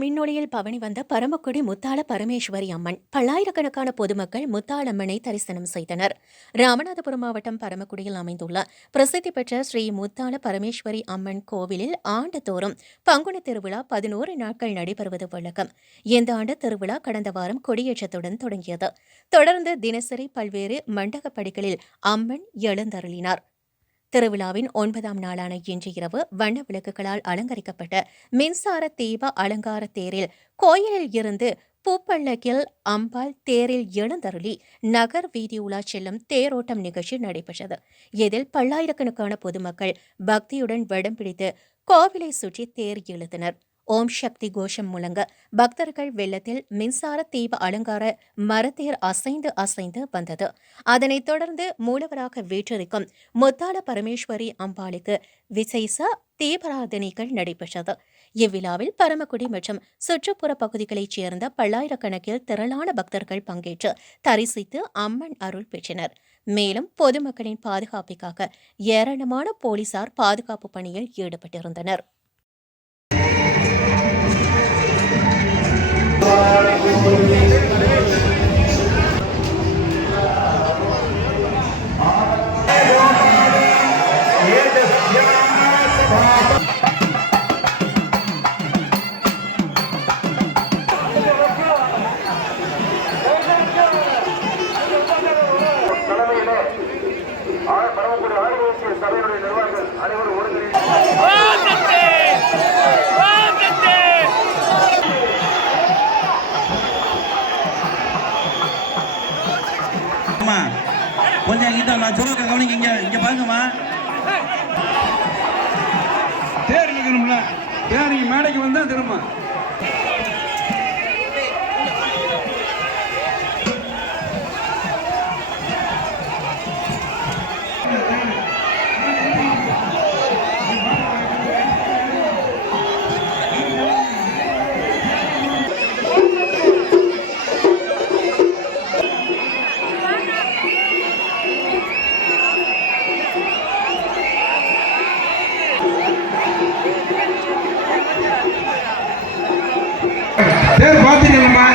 மின்னொளியில் பவனி வந்த பரமக்குடி முத்தாள பரமேஸ்வரி அம்மன். பல்லாயிரக்கணக்கான பொதுமக்கள் முத்தாளம்மனை தரிசனம் செய்தனர். ராமநாதபுரம் மாவட்டம் பரமக்குடியில் அமைந்துள்ள பிரசித்தி பெற்ற ஸ்ரீ முத்தாள பரமேஸ்வரி அம்மன் கோவிலில் ஆண்டுதோறும் பங்குனி திருவிழா 11 நாட்கள் நடைபெறுவது வழக்கம். இந்த ஆண்டு திருவிழா கடந்த வாரம் கொடியேற்றத்துடன் தொடங்கியது. தொடர்ந்து தினசரி பல்வேறு மண்டகப்படிகளில் அம்மன் எழுந்தருளினார். திருவிழாவின் 9ஆம் நாளான இன்று இரவு வண்ண விளக்குகளால் அலங்கரிக்கப்பட்ட மின்சார தீப அலங்கார தேரில் கோயிலில் இருந்து பூப்பள்ளக்கில் அம்பாள் தேரில் எழுந்தருளி நகர் வீதியுலா செல்லும் தேரோட்டம் நிகழ்ச்சி நடைபெற்றது. இதில் பல்லாயிரக்கணக்கான பொதுமக்கள் பக்தியுடன் வடம் பிடித்து கோவிலை சுற்றி தேர் இழுத்தனர். ஓம் சக்தி கோஷம் முழங்க பக்தர்கள் வெள்ளத்தில் மின்சார தீப அலங்கார மரத்தேர் அசைந்து அசைந்து வந்தது. அதனைத் தொடர்ந்து மூலவராக வீற்றிருக்கும் முத்தாள பரமேஸ்வரி அம்பாளுக்கு விசேஷ தீபாராதனைகள் நடைபெற்றது. இவ்விழாவில் பரமக்குடி மற்றும் சுற்றுப்புற பகுதிகளைச் சேர்ந்த பல்லாயிரக்கணக்கில் திரளான பக்தர்கள் பங்கேற்று தரிசித்து அம்மன் அருள் பெற்றனர். மேலும் பொதுமக்களின் பாதுகாப்புக்காக ஏராளமான போலீசார் பாதுகாப்பு பணியில் ஈடுபட்டிருந்தனர். சபையுடைய நிர்வாகிகள் அனைவரும் ஒருங்கிணைந்து கொஞ்சம் இங்கிட்ட நான் சொல்ல கவனிங்க. இங்க பாருங்கம்மா, தேர் இழுக்கணும்ல, தேர் நீங்க மேடைக்கு வந்தா திரும்ப தேர் பார்த்துக்கணுமா?